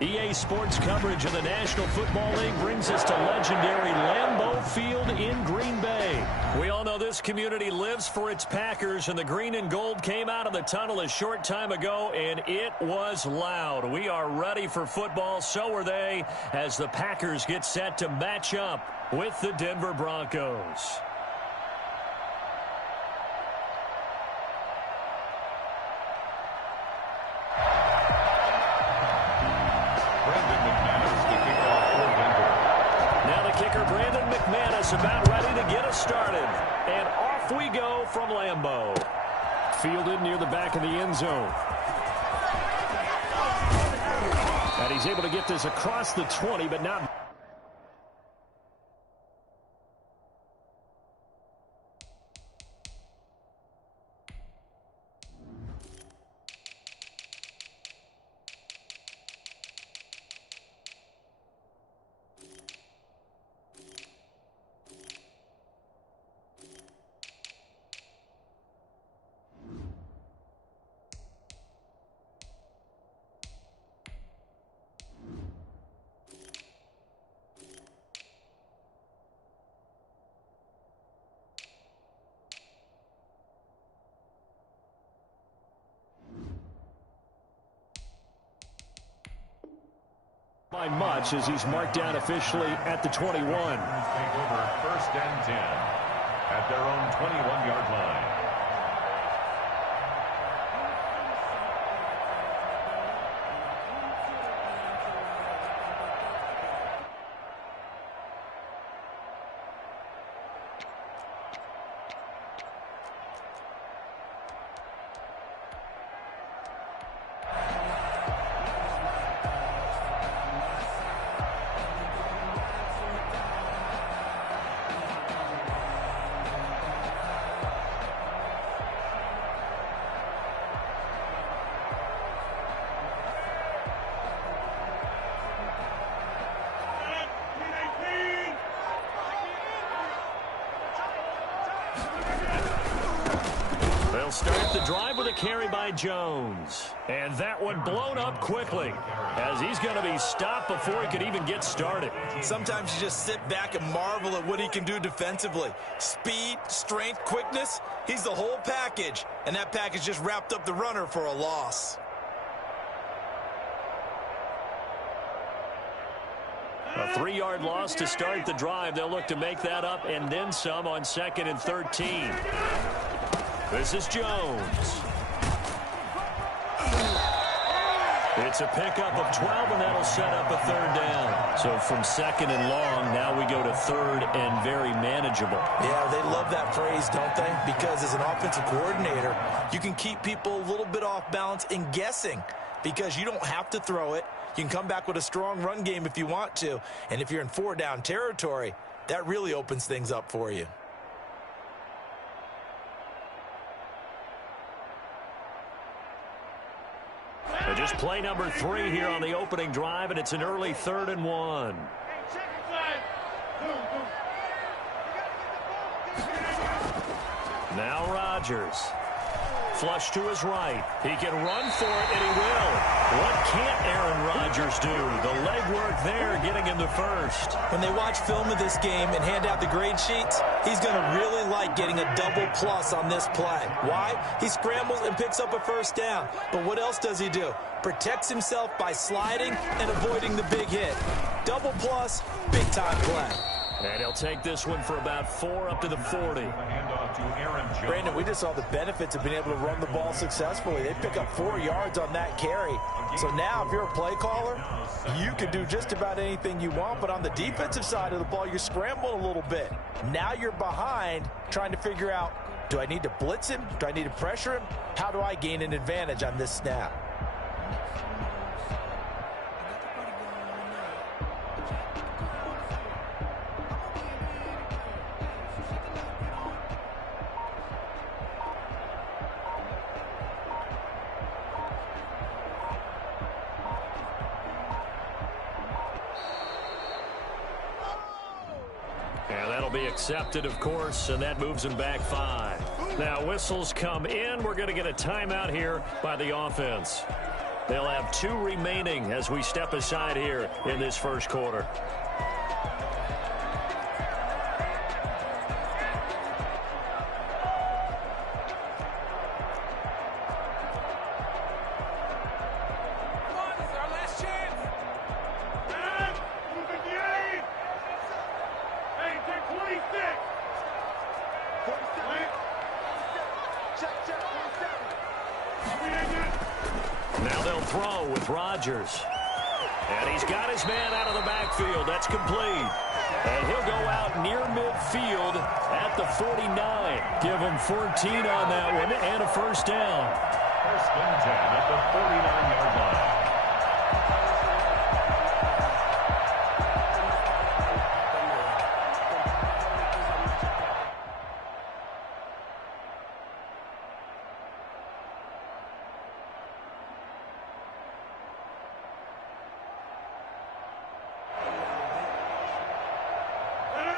EA Sports coverage of the National Football League brings us to legendary Lambeau Field in Green Bay. We all know this community lives for its Packers, and the green and gold came out of the tunnel a short time ago, and it was loud. We are ready for football, so are they, as the Packers get set to match up with the Denver Broncos. About ready to get us started. And off we go from Lambeau. Fielded near the back of the end zone. And he's able to get this across the 20, but not... by much as he's marked down officially at the 21. Take over 1st and 10 at their own 21-yard line. Start the drive with a carry by Jones. And that one blown up quickly as he's going to be stopped before he could even get started. Sometimes you just sit back and marvel at what he can do defensively. Speed, strength, quickness, he's the whole package. And that package just wrapped up the runner for a loss. A 3-yard loss to start the drive. They'll look to make that up and then some on 2nd and 13. This is Jones. It's a pickup of 12, and that'll set up a 3rd down. So from 2nd and long, now we go to 3rd and very manageable. Yeah, they love that phrase, don't they? Because as an offensive coordinator, you can keep people a little bit off balance and guessing because you don't have to throw it. You can come back with a strong run game if you want to. And if you're in 4-down territory, that really opens things up for you. Just play number 3 here on the opening drive, and it's an early 3rd and 1. Now Rodgers. Flush to his right. He can run for it, and he will. What can't Aaron Rodgers do? The legwork there getting him the first. When they watch film of this game and hand out the grade sheets, he's going to really like getting a double plus on this play. Why? He scrambles and picks up a 1st down. But what else does he do? Protects himself by sliding and avoiding the big hit. Double plus, big-time play. And he'll take this one for about 4 up to the 40. Brandon, we just saw the benefits of being able to run the ball successfully. They pick up 4 yards on that carry. So now if you're a play caller, you can do just about anything you want. But on the defensive side of the ball, you're scrambling a little bit. Now you're behind trying to figure out, do I need to blitz him? Do I need to pressure him? How do I gain an advantage on this snap? Be accepted, of course, and that moves him back 5. Now whistles come in. We're going to get a timeout here by the offense. They'll have 2 remaining as we step aside here in this first quarter. Now they'll throw with Rodgers. And he's got his man out of the backfield. That's complete. And he'll go out near midfield at the 49. Give him 14 on that one and a first down. First and 10 at the 49-yard line.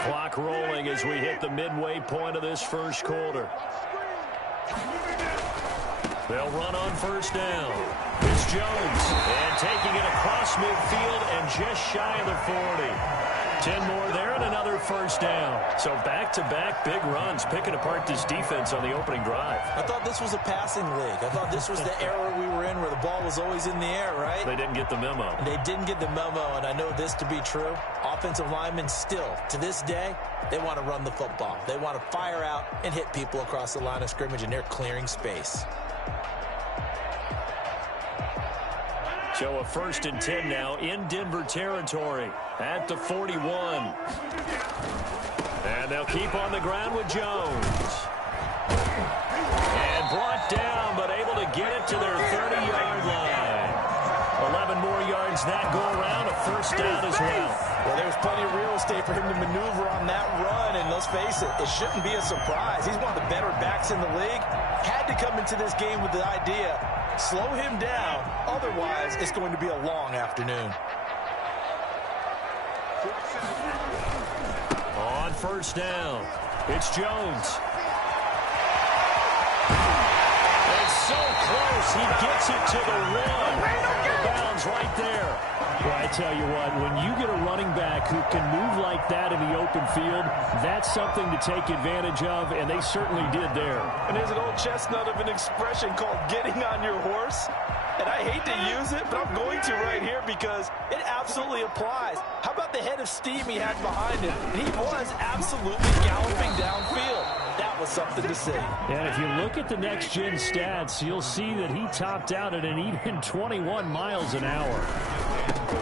Clock rolling as we hit the midway point of this first quarter. They'll run on first down. It's Jones. And taking it across midfield and just shy of the 40. 10 more there and another first down. So back-to-back big runs, picking apart this defense on the opening drive. I thought this was a passing league. I thought this was the era we were in where the ball was always in the air, right? They didn't get the memo. They didn't get the memo, and I know this to be true. Offensive linemen still, to this day, they want to run the football. They want to fire out and hit people across the line of scrimmage, and they're clearing space. So a first and 10 now in Denver territory at the 41. And they'll keep on the ground with Jones. And brought down, but able to get it to their 30-yard line. 11 more yards that go around, a first down as well. Well, there's plenty of real estate for him to maneuver on that run, and let's face it, it shouldn't be a surprise. He's one of the better backs in the league. Had to come into this game with the idea, slow him down, otherwise it's going to be a long afternoon. On first down, it's Jones. It's so close, he gets it to the 1. Out of bounds right there. Well, I tell you what, when you get a running back who can move like that in the open field, that's something to take advantage of, and they certainly did there. And there's an old chestnut of an expression called getting on your horse. And I hate to use it, but I'm going to right here because it absolutely applies. How about the head of steam he had behind him? And he was absolutely galloping downfield. That was something to see. And if you look at the next-gen stats, you'll see that he topped out at an even 21 miles an hour.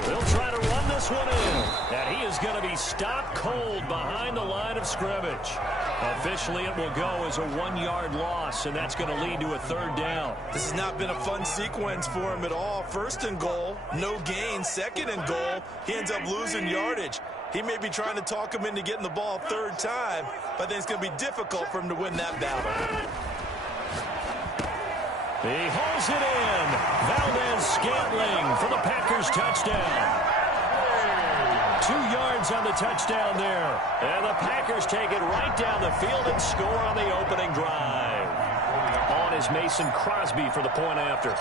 They'll try to run this one in. And he is going to be stopped cold behind the line of scrimmage. Officially, it will go as a 1-yard loss, and that's going to lead to a third down. This has not been a fun sequence for him at all. First and goal, no gain. Second and goal, he ends up losing yardage. He may be trying to talk him into getting the ball third time, but I think it's going to be difficult for him to win that battle. He holds it in. Valdez-Scantling for the Packers touchdown. 2 yards on the touchdown there. And the Packers take it right down the field and score on the opening drive. On is Mason Crosby for the point after.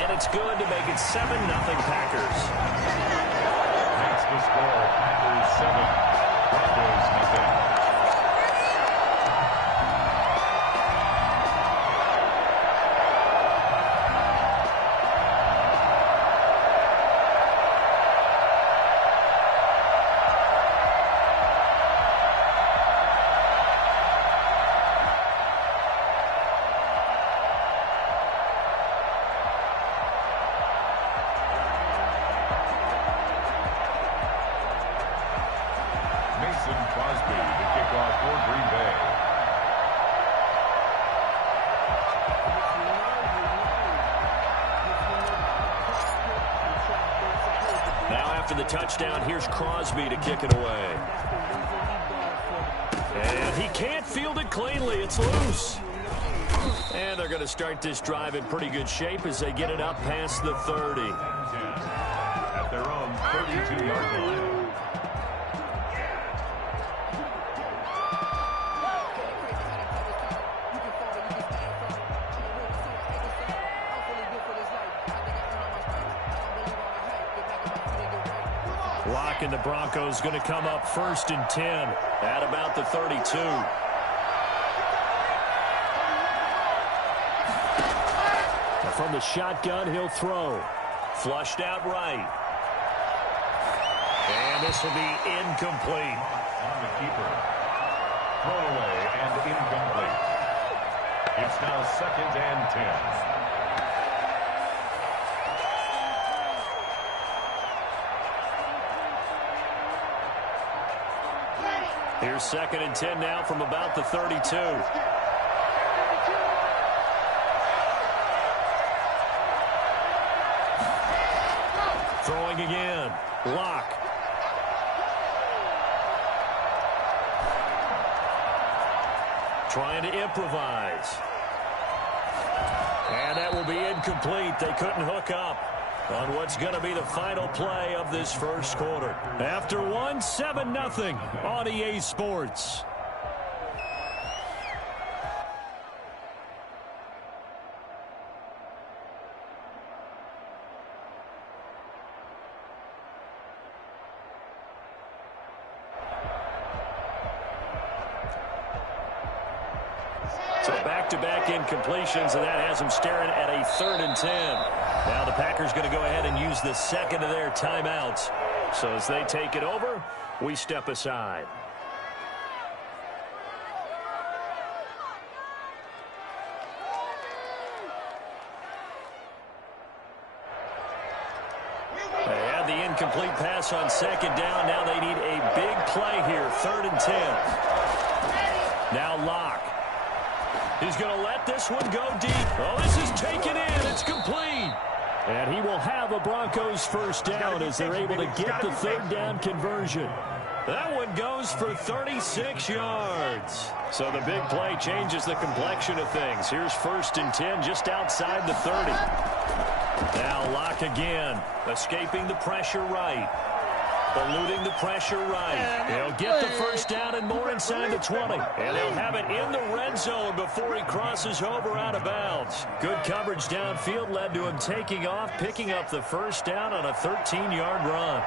And it's good to make it 7-0 Packers. That's the score. Packers 7, Broncos 0. Crosby to kick off for Green Bay. Now after the touchdown, here's Crosby to kick it away. And he can't field it cleanly. It's loose. And they're going to start this drive in pretty good shape as they get it up past the 30. At their own 32-yard line. Clock and the Broncos going to come up 1st and 10 at about the 32. From the shotgun, he'll throw. Flushed out right. And this will be incomplete. On the keeper. Throwaway and incomplete. It's now 2nd and 10. Here's 2nd and 10 now from about the 32. Throwing again. Lock. Trying to improvise. And that will be incomplete. They couldn't hook up on what's going to be the final play of this first quarter. After one, 7-0 on EA Sports. So back-to-back incompletions, and that has them staring at a 3rd and 10. Now the Packers going to go ahead and use the second of their timeouts. So as they take it over, we step aside. They had the incomplete pass on 2nd down. Now they need a big play here, 3rd and 10. Now Locke. He's going to let this one go deep. Oh, this is taken in. It's complete. And he will have a Broncos first down as they're able to get the 3rd down conversion. That one goes for 36 yards. So the big play changes the complexion of things. Here's 1st and 10 just outside the 30. Now Locke again, escaping the pressure right. Eluding the pressure right. He'll get the first down and more inside the 20. And they'll have it in the red zone before he crosses over out of bounds. Good coverage downfield led to him taking off, picking up the first down on a 13-yard run.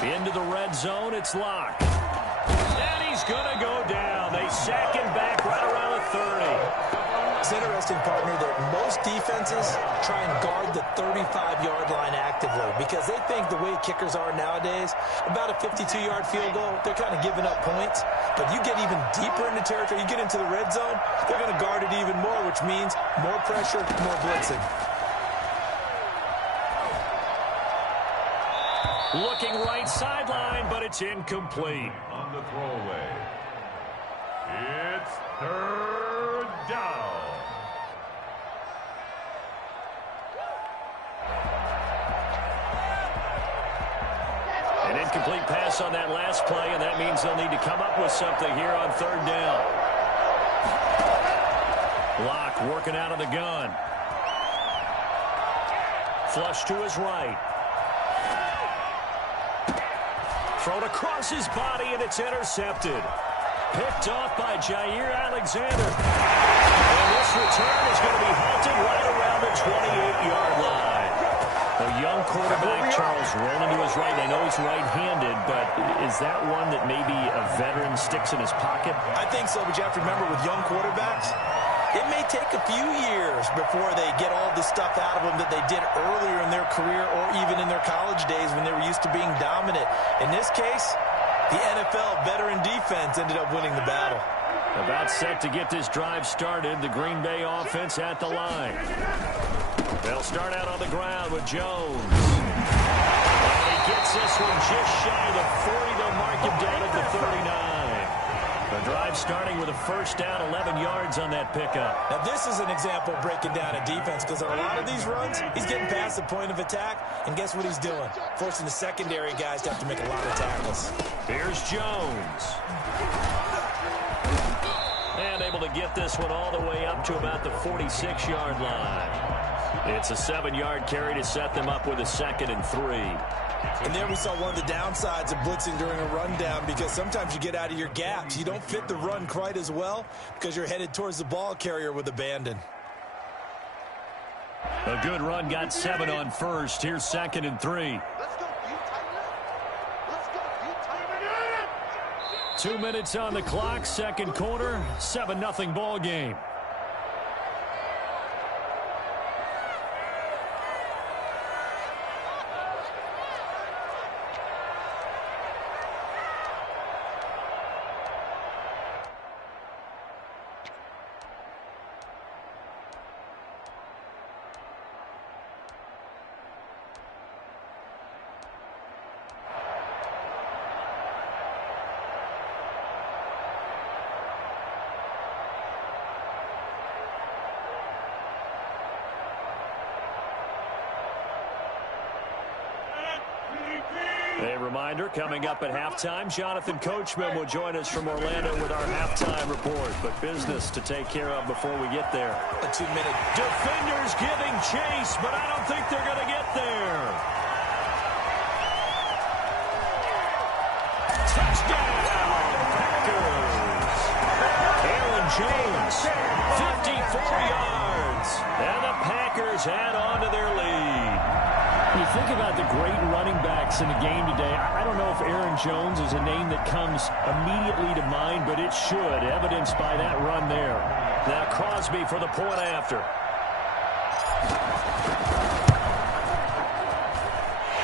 Into the red zone, it's Locke. And he's going to go down. They sack him back right around the 30. It's interesting, partner, that most defenses try and guard the 35-yard line actively because they think the way kickers are nowadays, about a 52-yard field goal, they're kind of giving up points. But you get even deeper into territory, you get into the red zone, they're going to guard it even more, which means more pressure, more blitzing. Looking right sideline, but it's incomplete. On the throwaway. It's 3rd down. An incomplete pass on that last play, and that means they'll need to come up with something here on 3rd down. Locke working out of the gun. Flush to his right. Thrown across his body, and it's intercepted. Picked off by Jair Alexander. And this return is going to be halted right around the 28-yard line. The young quarterback, Charles, rolling to his right. I know he's right-handed, but is that one that maybe a veteran sticks in his pocket? I think so, but you have to remember with young quarterbacks, it may take a few years before they get all the stuff out of them that they did earlier in their career or even in their college days when they were used to being dominant. In this case, the NFL veteran defense ended up winning the battle. About set to get this drive started, the Green Bay offense at the line. They'll start out on the ground with Jones. And he gets this one just shy of the 40. They'll mark him down at the 39. The drive starting with a first down, 11 yards on that pickup. Now, this is an example of breaking down a defense because on a lot of these runs, he's getting past the point of attack, and guess what he's doing? Forcing the secondary guys to have to make a lot of tackles. Here's Jones. And able to get this one all the way up to about the 46-yard line. It's a 7-yard carry to set them up with a 2nd and 3. And there we saw one of the downsides of blitzing during a rundown, because sometimes you get out of your gaps. You don't fit the run quite as well because you're headed towards the ball carrier with abandon. A good run got 7 on first. Here's 2nd and 3. 2 minutes on the clock, second quarter, 7-0 ball game. A reminder, coming up at halftime, Jonathan Coachman will join us from Orlando with our halftime report. But business to take care of before we get there. A 2-minute. Defenders giving chase, but I don't think they're going to get there. Touchdown, Packers. Aaron Jones, 54 yards. And the Packers add on to their lead. You think about the great running backs in the game today. I don't know if Aaron Jones is a name that comes immediately to mind, but it should, evidenced by that run there. Now Crosby for the point after.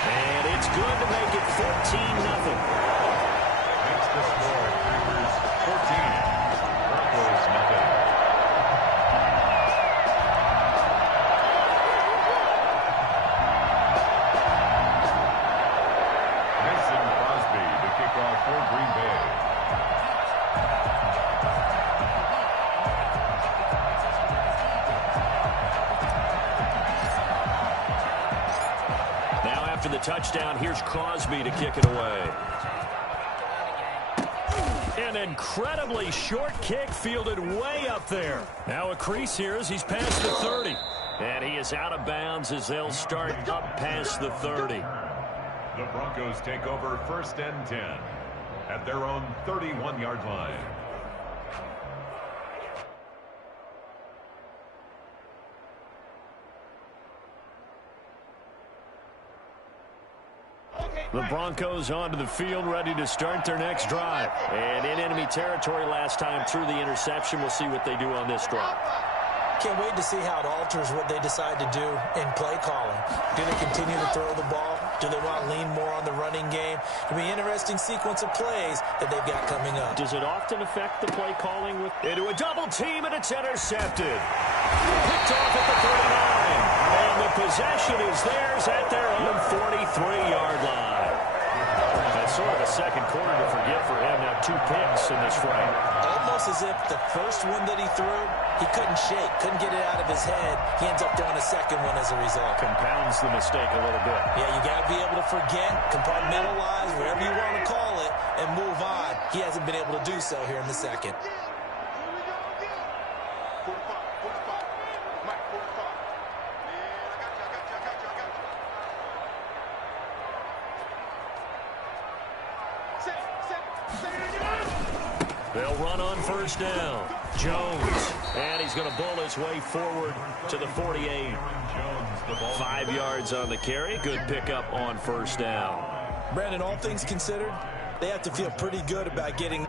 And it's good to make it 14-0. Makes the score Packers 14, Broncos nothing. For Green Bay. Now after the touchdown, here's Crosby to kick it away. An incredibly short kick fielded way up there. Now a crease here as he's past the 30. And he is out of bounds as they'll start up past the 30. The Broncos take over 1st and 10 at their own 31-yard line. The Broncos onto the field, ready to start their next drive. And in enemy territory last time through the interception. We'll see what they do on this drive. Can't wait to see how it alters what they decide to do in play calling. Do they continue to throw the ball? Do they want to lean more on the running game? It'll be an interesting sequence of plays that they've got coming up. Does it often affect the play calling? Into a double team, and it's intercepted. Picked off at the 39. And the possession is theirs at their own 43-yard line. That's sort of a second quarter to forget for him. Now 2 picks in this frame. Almost as if the first one that he threw, he couldn't shake, couldn't get it out of his head. He ends up throwing a second one as a result. Compounds the mistake a little bit. Yeah, you got to be able to forget, compartmentalize, whatever you want to call it, and move on. He hasn't been able to do so here in the second. They'll run on first down. Jones, and he's going to bowl his way forward to the 48. 5 yards on the carry. Good pickup on first down. Brandon, all things considered, they have to feel pretty good about getting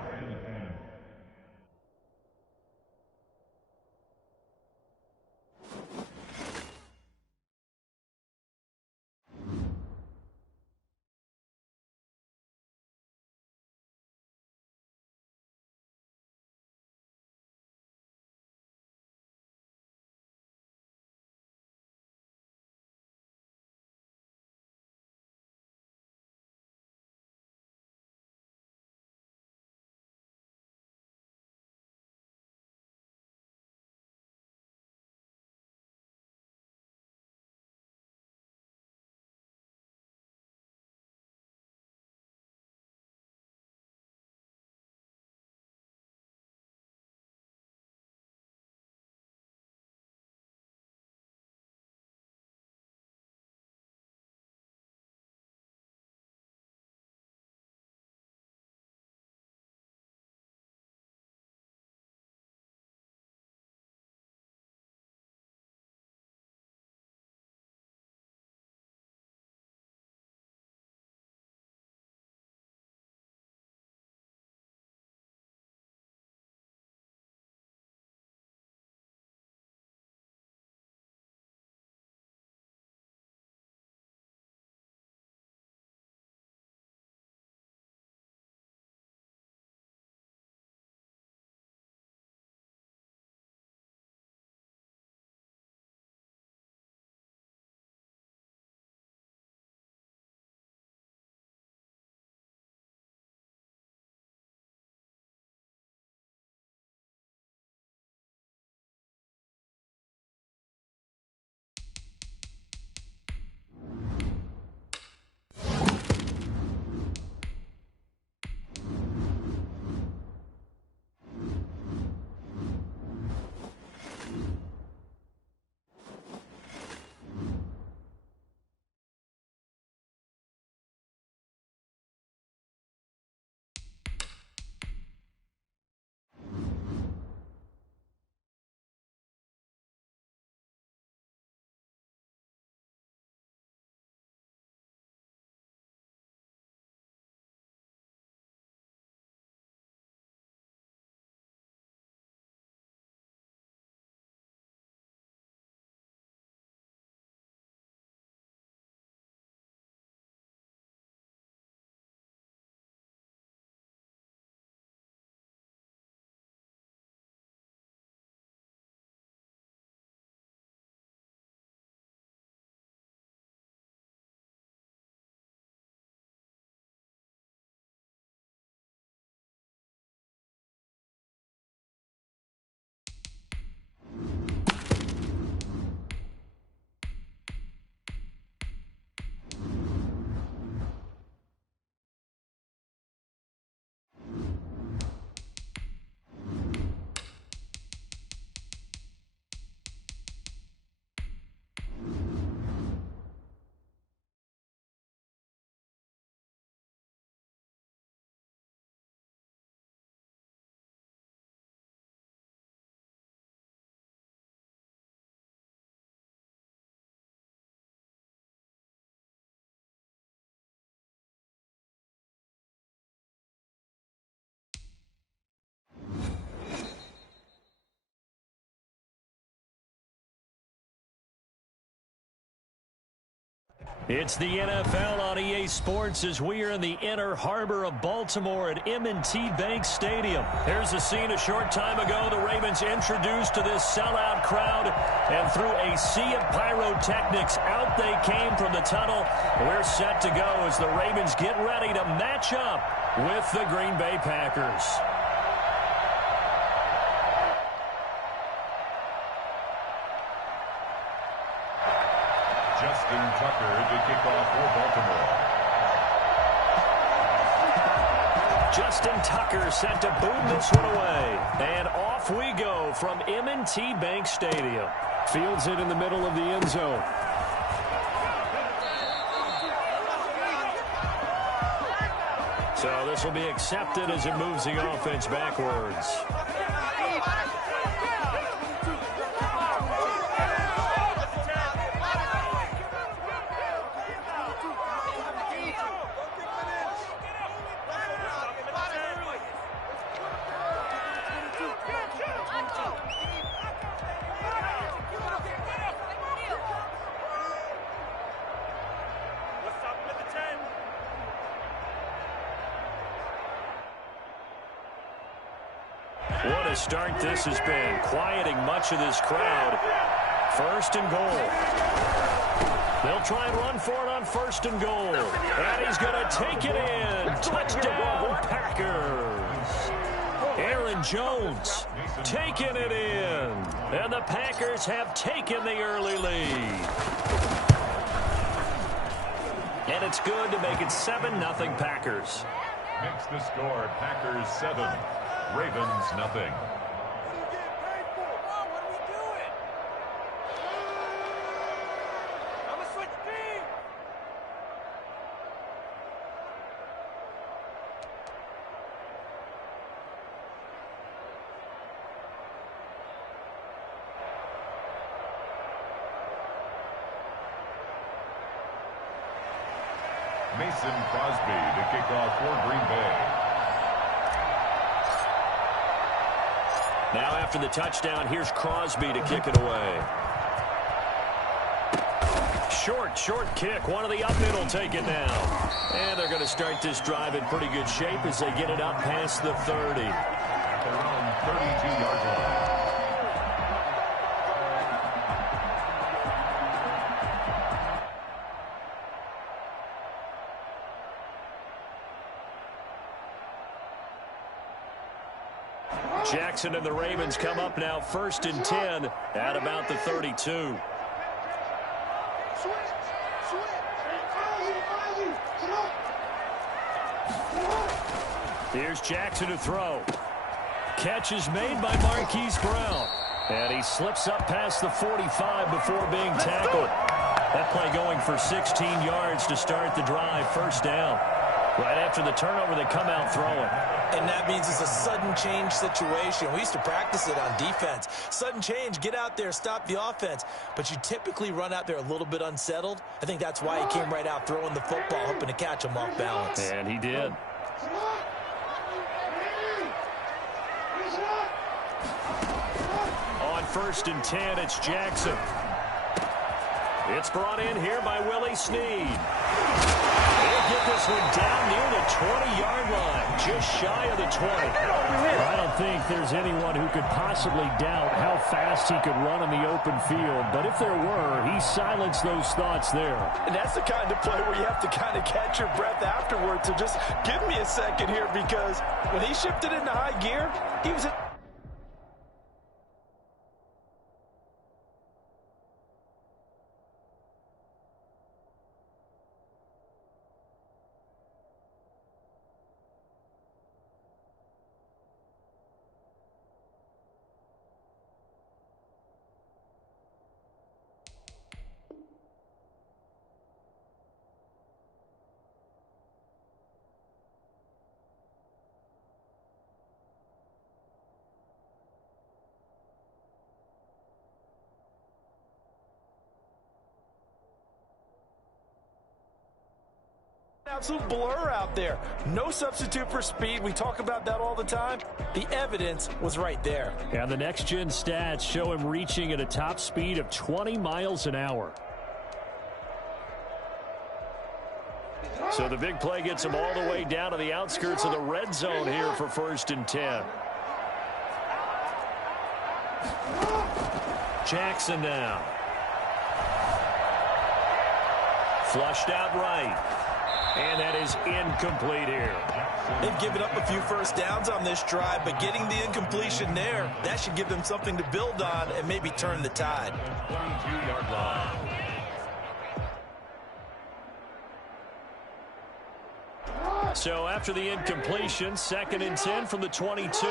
It's the NFL on EA Sports as we are in the inner harbor of Baltimore at M&T Bank Stadium. Here's a scene a short time ago. The Ravens introduced to this sellout crowd, and through a sea of pyrotechnics, out they came from the tunnel. We're set to go as the Ravens get ready to match up with the Green Bay Packers. Justin Tucker to kick off for Baltimore. Justin Tucker set to boom this one away. And off we go from M&T Bank Stadium. Fields it in the middle of the end zone. So this will be accepted as it moves the offense backwards. What a start this has been, quieting much of this crowd. First and goal. They'll try and run for it on first and goal. And he's going to take it in. Touchdown, Packers. Aaron Jones taking it in. And the Packers have taken the early lead. And it's good to make it 7-0 Packers. Makes the score Packers 7. Ravens nothing. Mason Crosby to kick off for Green Bay. Now after the touchdown, here's Crosby to kick it away. Short kick. One of the up middle take it now. And they're going to start this drive in pretty good shape as they get it up past the 30. At their own 32-yard line. Jackson and the Ravens come up now first and 10 at about the 32. Here's Jackson to throw. Catch is made by Marquise Brown. And he slips up past the 45 before being tackled. That play going for 16 yards to start the drive. First down. Right after the turnover, they come out throwing. And that means it's a sudden change situation. We used to practice it on defense. Sudden change, get out there, stop the offense. But you typically run out there a little bit unsettled. I think that's why he came right out throwing the football, hoping to catch him off balance. And he did. On first and 10, it's Jackson. It's brought in here by Willie Snead. He'll get this one down near the 20-yard line, just shy of the 20. I don't think there's anyone who could possibly doubt how fast he could run in the open field. But if there were, he silenced those thoughts there. And that's the kind of play where you have to kind of catch your breath afterwards. So just give me a second here, because when he shifted into high gear, he was at absolute blur out there. No substitute for speed. We talk about that all the time. The evidence was right there. And the next-gen stats show him reaching at a top speed of 20 miles an hour. So the big play gets them all the way down to the outskirts of the red zone here for 1st and 10. Jackson now. Flushed out right. And that is incomplete here. They've given up a few first downs on this drive, but getting the incompletion there, that should give them something to build on and maybe turn the tide. 22-yard line. So after the incompletion, 2nd and 10 from the 22.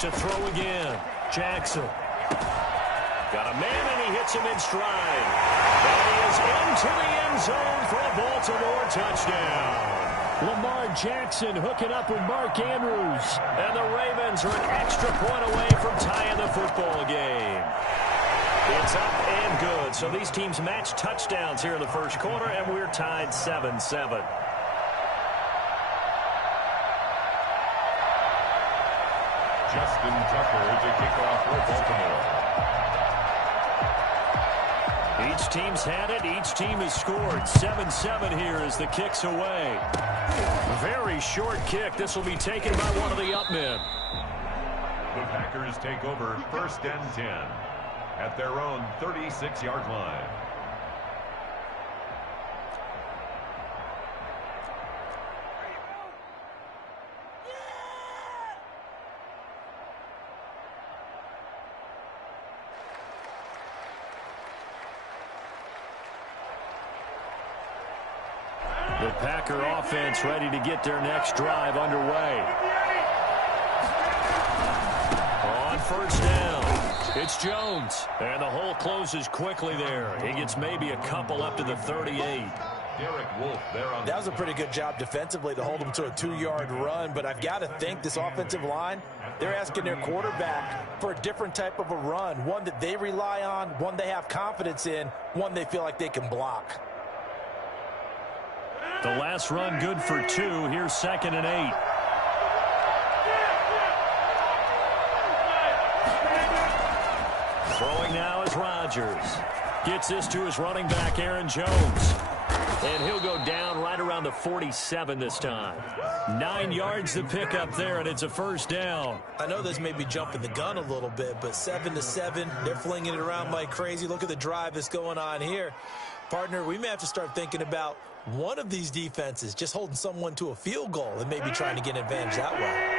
To throw again. Jackson. Got a man, and he hits him in stride. And he is into the end zone for a Baltimore touchdown. Lamar Jackson hooking up with Mark Andrews. And the Ravens are an extra point away from tying the football game. It's up and good. So these teams match touchdowns here in the first quarter, and we're tied 7-7. Justin Tucker to kick off for Baltimore. Each team's had it. Each team has scored. 7-7 here as the kick's away. Very short kick. This will be taken by one of the up men. The Packers take over 1st and 10 at their own 36-yard line. The Packer offense ready to get their next drive underway. On 1st down, it's Jones. And the hole closes quickly there. He gets maybe a couple up to the 38. Derek Wolfe there on. That was a pretty good job defensively to hold them to a 2-yard run, but I've got to think this offensive line, they're asking their quarterback for a different type of a run, one that they rely on, one they have confidence in, one they feel like they can block. The last run good for 2. Here's 2nd and 8. Throwing now is Rodgers. Gets this to his running back, Aaron Jones. And he'll go down right around the 47 this time. 9 yards to pick up there, and it's a 1st down. I know this may be jumping the gun a little bit, but 7-7, they're flinging it around like crazy. Look at the drive that's going on here. Partner, we may have to start thinking about one of these defenses just holding someone to a field goal and maybe trying to get an advantage that way.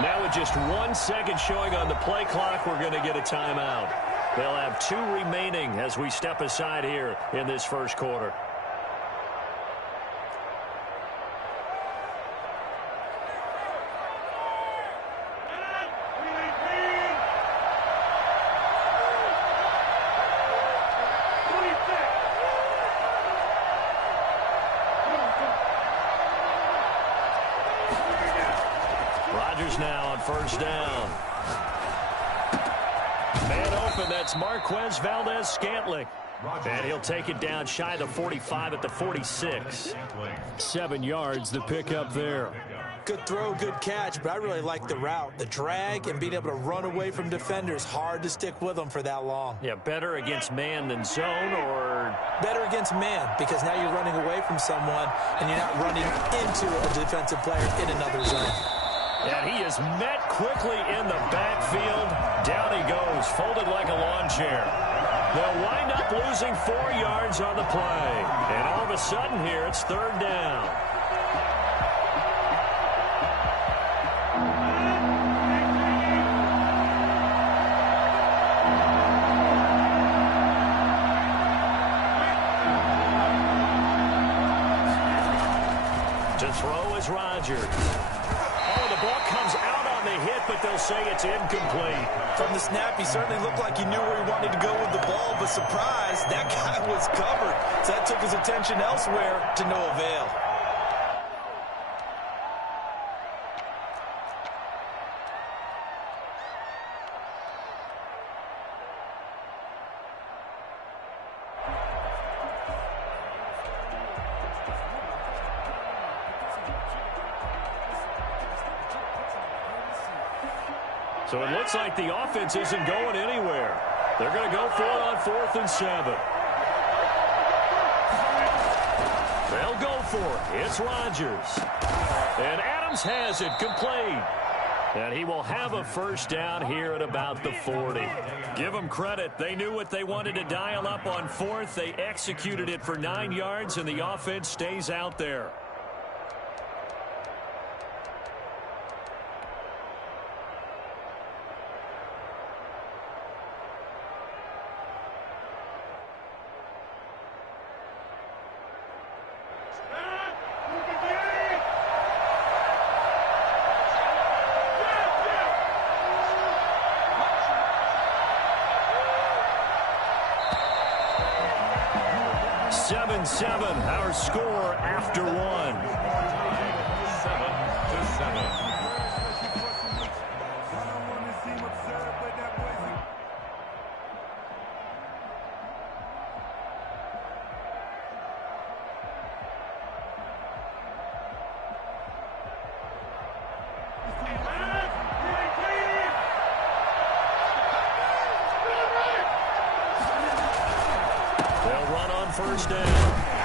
Now with just 1 second showing on the play clock, we're going to get a timeout. They'll have 2 remaining as we step aside here in this first quarter. Now on 1st down. Man open, that's Marquez Valdez-Scantling. And he'll take it down shy of the 45 at the 46. 7 yards the pickup there. Good throw, good catch, but I really like the route. The drag and being able to run away from defenders, hard to stick with them for that long. Yeah, better against man than zone, or? Better against man, because now you're running away from someone and you're not running into a defensive player in another zone. And he is met quickly in the backfield. Down he goes, folded like a lawn chair. They'll wind up losing 4 yards on the play. And all of a sudden here, it's 3rd down. To throw is Rodgers. Ball comes out on the hit, but they'll say it's incomplete. From the snap, he certainly looked like he knew where he wanted to go with the ball, but surprise, that guy was covered. So that took his attention elsewhere to no avail. So it looks like the offense isn't going anywhere. They're going to go for it on 4th and 7. They'll go for it. It's Rodgers. And Adams has it complete. And he will have a first down here at about the 40. Give them credit. They knew what they wanted to dial up on 4th. They executed it for 9 yards, and the offense stays out there. Our score after 1. 7-7. They'll run on first down.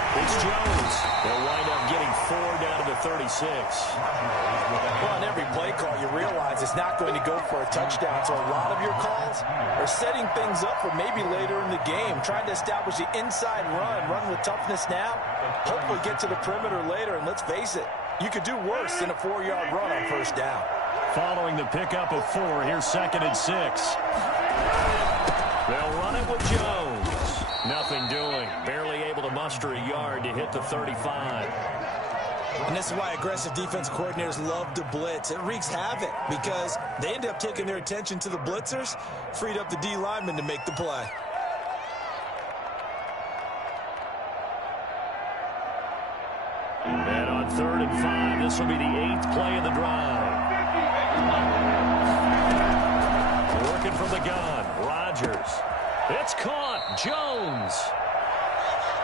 It's Jones. They'll wind up getting 4 down to the 36. Well, on every play call, you realize it's not going to go for a touchdown. So a lot of your calls are setting things up for maybe later in the game, trying to establish the inside run with toughness now, hopefully get to the perimeter later. And let's face it, you could do worse than a 4-yard run on first down. Following the pickup of 4, here's 2nd and 6. They'll run it with Jones. Nothing doing. Barely able to muster a yard to hit the 35. And this is why aggressive defense coordinators love to blitz. It wreaks havoc because they end up taking their attention to the blitzers, freed up the D lineman to make the play. And on 3rd and 5, this will be the 8th play of the drive. Working from the gun, Rodgers. It's caught. Jones.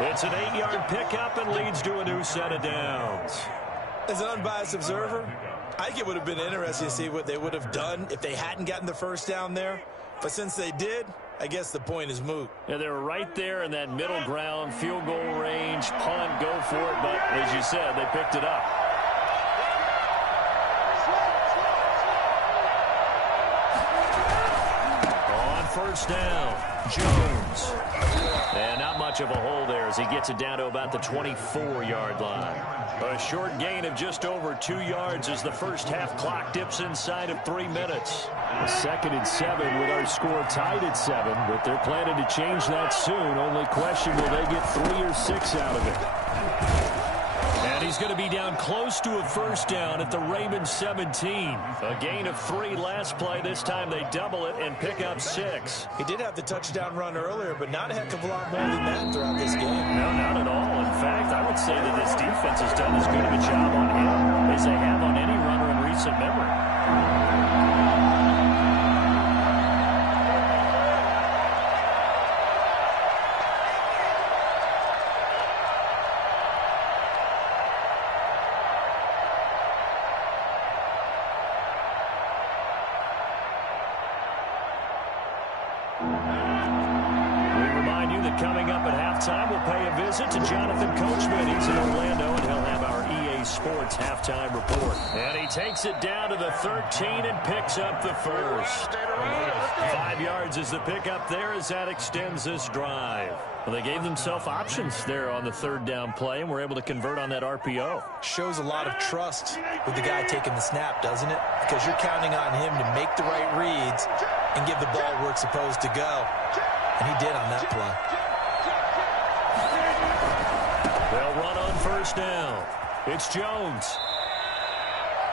It's an 8-yard pickup and leads to a new set of downs. As an unbiased observer, I think it would have been interesting to see what they would have done if they hadn't gotten the first down there. But since they did, I guess the point is moot. Yeah, they were right there in that middle ground, field goal range, punt, go for it. But as you said, they picked it up. On first down, Jones. And not much of a hole there as he gets it down to about the 24-yard line. A short gain of just over 2 yards as the first half clock dips inside of 3 minutes. 2nd and 7 with our score tied at 7, but they're planning to change that soon. Only question, will they get 3 or 6 out of it? And he's going to be down close to a first down at the Ravens 17. A gain of 3 last play. This time they double it and pick up 6. He did have the touchdown run earlier, but not a heck of a lot more than that throughout this game. No, not at all. In fact, I would say that this defense has done as good of a job on him as they have on any runner in recent memory. Coming up at halftime, we'll pay a visit to Jonathan Coachman. He's in Orlando, and he'll have our EA Sports halftime report. And he takes it down to the 13 and picks up the first. 5 yards is the pickup there as that extends this drive. Well, they gave themselves options there on the 3rd down play, and were able to convert on that RPO. Shows a lot of trust with the guy taking the snap, doesn't it? Because you're counting on him to make the right reads and give the ball where it's supposed to go. And he did on that play. They'll run on first down. It's Jones.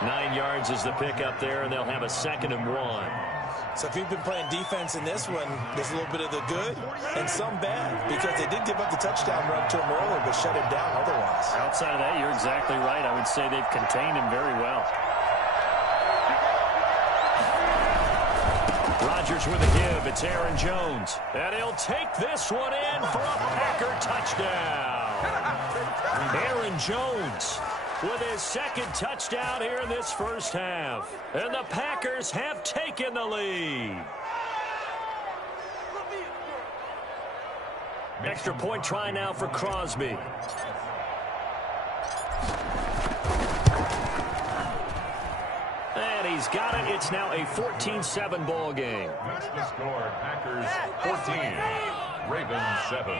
9 yards is the pickup there, and they'll have a 2nd and 1. So if you've been playing defense in this one, there's a little bit of the good and some bad, because they did give up the touchdown run to him earlier, but shut him down otherwise. Outside of that, you're exactly right. I would say they've contained him very well. Rodgers with a give. It's Aaron Jones. And he'll take this one in for a Packer touchdown. Aaron Jones with his second touchdown here in this first half. And the Packers have taken the lead. Extra point try now for Crosby. And he's got it. It's now a 14-7 ball game. That's the score. Packers 14, Ravens 7.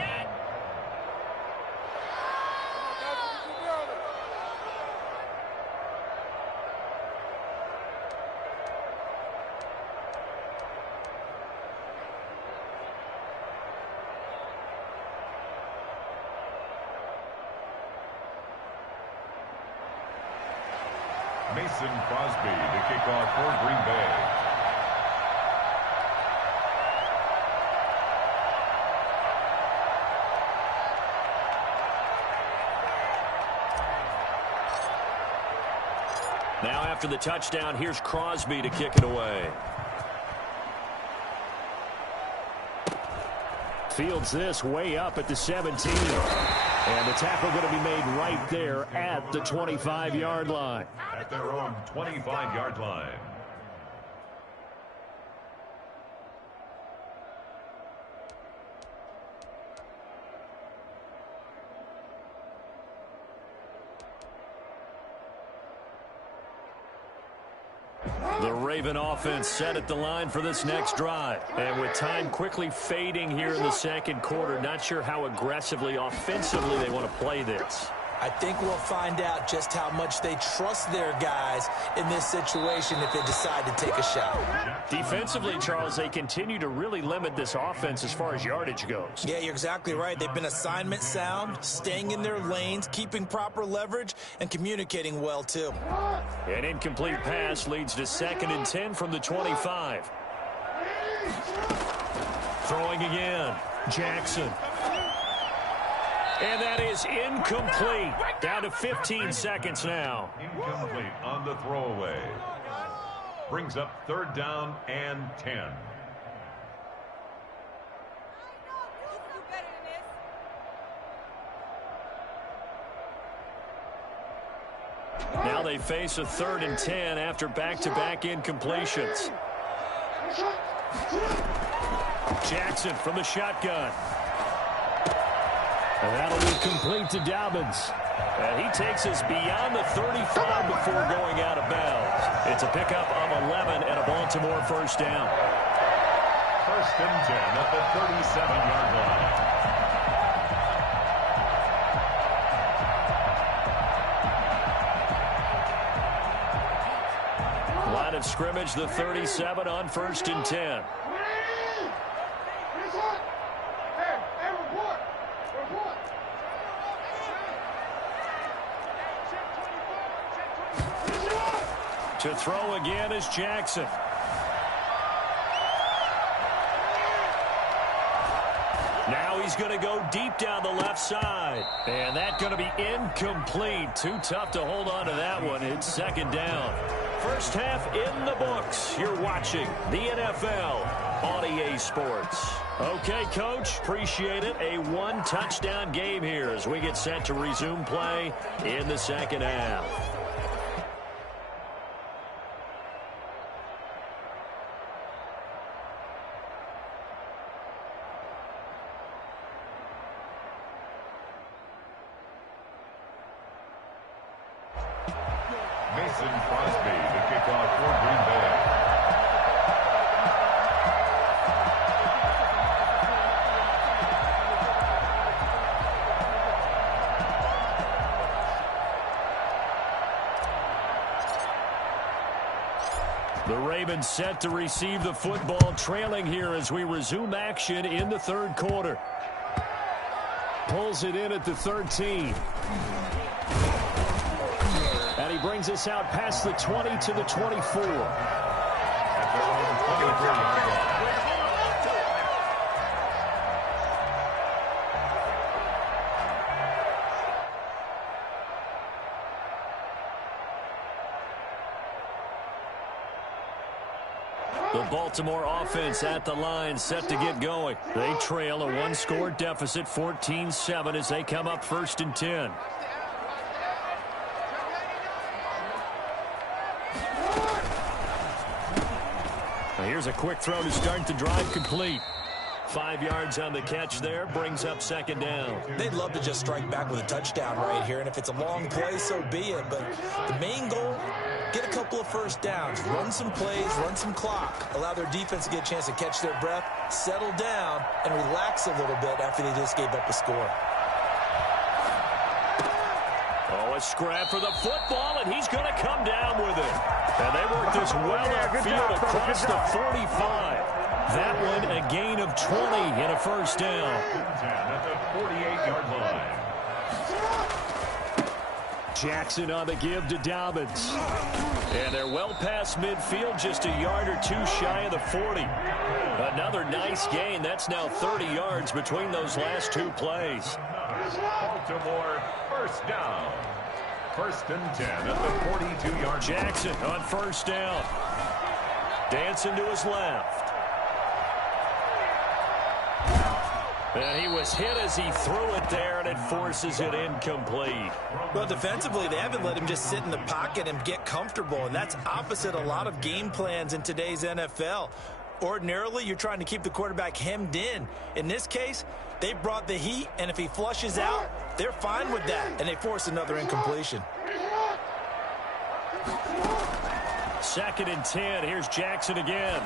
Mason Crosby to kick off for Green Bay. Now after the touchdown, here's Crosby to kick it away. Fields this way up at the 17. And the tackle going to be made right there at the 25-yard line. At their own 25-yard line. The Raven offense set at the line for this next drive. And with time quickly fading here in the second quarter, not sure how aggressively, offensively they want to play this. I think we'll find out just how much they trust their guys in this situation if they decide to take a shot. Defensively, Charles, they continue to really limit this offense as far as yardage goes. Yeah, you're exactly right. They've been assignment sound, staying in their lanes, keeping proper leverage, and communicating well, too. An incomplete pass leads to 2nd and 10 from the 25. Throwing again. Jackson. And that is incomplete. Down to 15 seconds now. Incomplete on the throwaway. Brings up 3rd down and 10. Now they face a 3rd and 10 after back-to-back incompletions. Jackson from the shotgun. And that'll be complete to Dobbins. And he takes us beyond the 35 before going out of bounds. It's a pickup of 11 and a Baltimore first down. 1st and 10 at the 37-yard line. Line of scrimmage, the 37 on 1st and 10. To throw again is Jackson. Now he's going to go deep down the left side. And that's going to be incomplete. Too tough to hold on to that one. It's 2nd down. First half in the books. You're watching the NFL on EA Sports. Okay, Coach, appreciate it. A 1-touchdown game here as we get set to resume play in the second half. Mason Crosby to kick off for Green Bay. The Ravens set to receive the football, trailing here as we resume action in the 3rd quarter. Pulls it in at the 13. And he brings us out past the 20 to the 24. At their own 23-yard line. The Baltimore offense at the line set to get going. They trail a 1-score deficit, 14-7 as they come up 1st and 10. Here's a quick throw to start the drive complete. 5 yards on the catch there, brings up second down. They'd love to just strike back with a touchdown right here, and if it's a long play, so be it. But the main goal, get a couple of first downs, run some plays, run some clock, allow their defense to get a chance to catch their breath, settle down, and relax a little bit after they just gave up a score. Oh, a scrap for the football, and he's going to come down with it. And they work this well upfield across the 45. That one, a gain of 20 and a first down. 10 at the 48-yard line. Jackson on the give to Dobbins. And they're well past midfield, just a yard or two shy of the 40. Another nice gain. That's now 30 yards between those last two plays. Baltimore, first down. First and 10 at the 42-yard line. Jackson on first down. Dancing to his left. And he was hit as he threw it there, and it forces it incomplete. Well, defensively, they haven't let him just sit in the pocket and get comfortable, and that's opposite a lot of game plans in today's NFL. Ordinarily, you're trying to keep the quarterback hemmed in. In this case, they brought the heat, and if he flushes out, they're fine with that, and they force another incompletion. Second and 10. Here's Jackson again.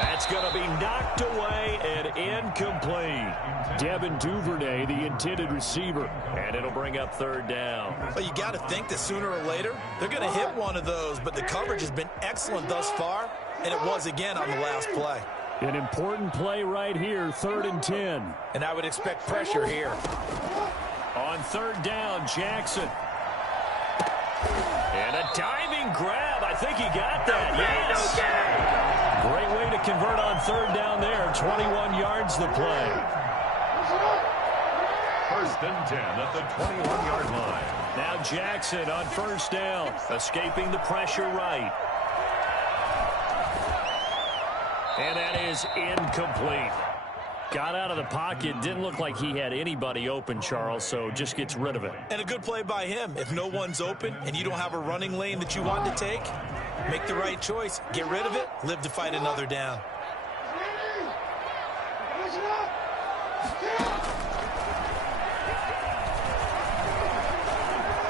That's going to be knocked away and incomplete. Devin Duvernay, the intended receiver. And it'll bring up third down. Well, you got to think that sooner or later, they're going to hit one of those, but the coverage has been excellent thus far, and it was again on the last play. An important play right here, 3rd and 10. And I would expect pressure here. On third down, Jackson. And a diving grab. I think he got that. Yes. Great way to convert on third down there. 21 yards the play. First and 10 at the 21-yard line. Now Jackson on first down, escaping the pressure right. And that is incomplete. Got out of the pocket. Didn't look like he had anybody open, Charles, so just gets rid of it. And a good play by him. If no one's open and you don't have a running lane that you want to take, make the right choice. Get rid of it. Live to fight another down.